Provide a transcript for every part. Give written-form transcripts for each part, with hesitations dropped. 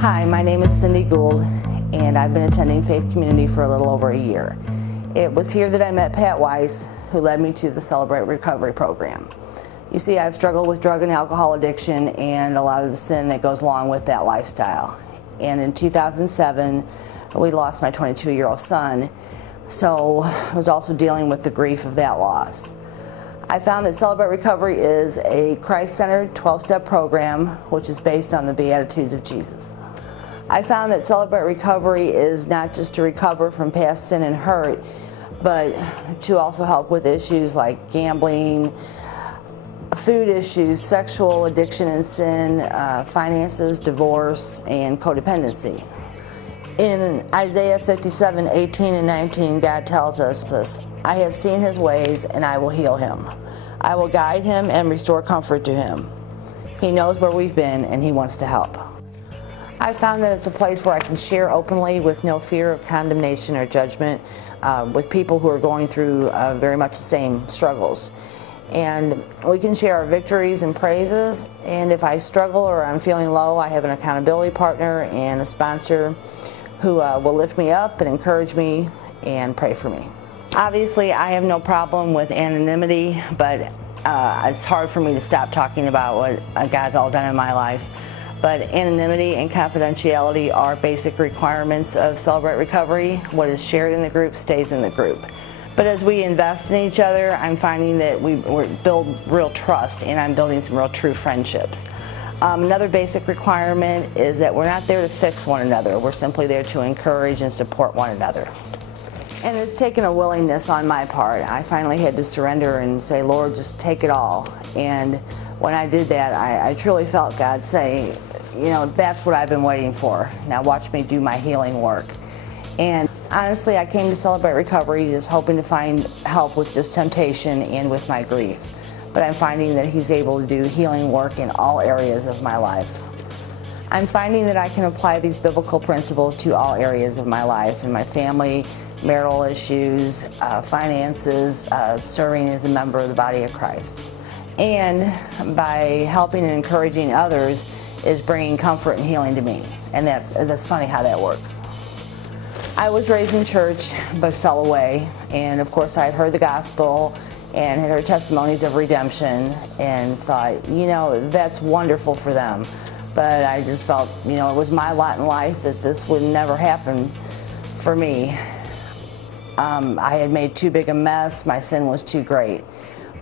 Hi, my name is Cindy Gould, and I've been attending Faith Community for a little over a year. It was here that I met Pat Weiss, who led me to the Celebrate Recovery program. You see, I've struggled with drug and alcohol addiction and a lot of the sin that goes along with that lifestyle. And in 2007, we lost my 22-year-old son, so I was also dealing with the grief of that loss. I found that Celebrate Recovery is a Christ-centered 12-step program which is based on the Beatitudes of Jesus. I found that Celebrate Recovery is not just to recover from past sin and hurt, but to also help with issues like gambling, food issues, sexual addiction and sin, finances, divorce, and codependency. In Isaiah 57, 18 and 19, God tells us this: I have seen his ways and I will heal him. I will guide him and restore comfort to him. He knows where we've been and he wants to help. I found that it's a place where I can share openly with no fear of condemnation or judgment with people who are going through very much the same struggles. And we can share our victories and praises, and if I struggle or I'm feeling low, I have an accountability partner and a sponsor who will lift me up and encourage me and pray for me. Obviously, I have no problem with anonymity, but it's hard for me to stop talking about what God's all done in my life. But anonymity and confidentiality are basic requirements of Celebrate Recovery. What is shared in the group stays in the group. But as we invest in each other, I'm finding that we build real trust, and I'm building some real true friendships. Another basic requirement is that we're not there to fix one another. We're simply there to encourage and support one another. And it's taken a willingness on my part. I finally had to surrender and say, Lord, just take it all. And when I did that, I truly felt God say, you know, that's what I've been waiting for. Now watch me do my healing work. And honestly, I came to Celebrate Recovery just hoping to find help with just temptation and with my grief. But I'm finding that He's able to do healing work in all areas of my life. I'm finding that I can apply these biblical principles to all areas of my life, in my family, marital issues, finances, serving as a member of the body of Christ. And by helping and encouraging others is bringing comfort and healing to me. And that's funny how that works. I was raised in church but fell away, and of course I had heard the gospel and had heard testimonies of redemption and thought, you know, that's wonderful for them. But I just felt, you know, it was my lot in life that this would never happen for me. I had made too big a mess, my sin was too great,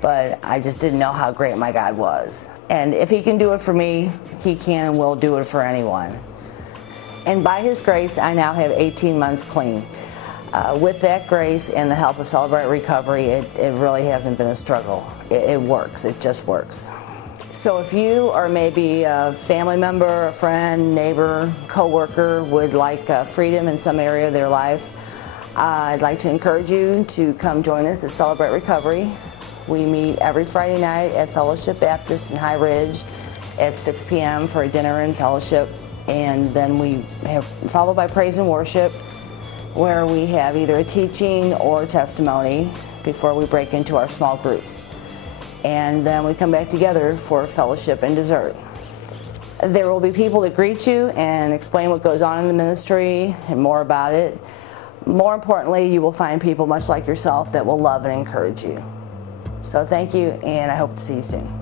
but I just didn't know how great my God was. And if He can do it for me, He can and will do it for anyone. And by His grace, I now have 18 months clean. With that grace and the help of Celebrate Recovery, it really hasn't been a struggle. It works, it just works. So if you or maybe a family member, a friend, neighbor, co-worker would like freedom in some area of their life, I'd like to encourage you to come join us at Celebrate Recovery. We meet every Friday night at Fellowship Baptist in High Ridge at 6 p.m. for a dinner and fellowship. And then we have followed by praise and worship, where we have either a teaching or a testimony before we break into our small groups. And then we come back together for fellowship and dessert. There will be people that greet you and explain what goes on in the ministry and more about it. More importantly, you will find people much like yourself that will love and encourage you. So thank you, and I hope to see you soon.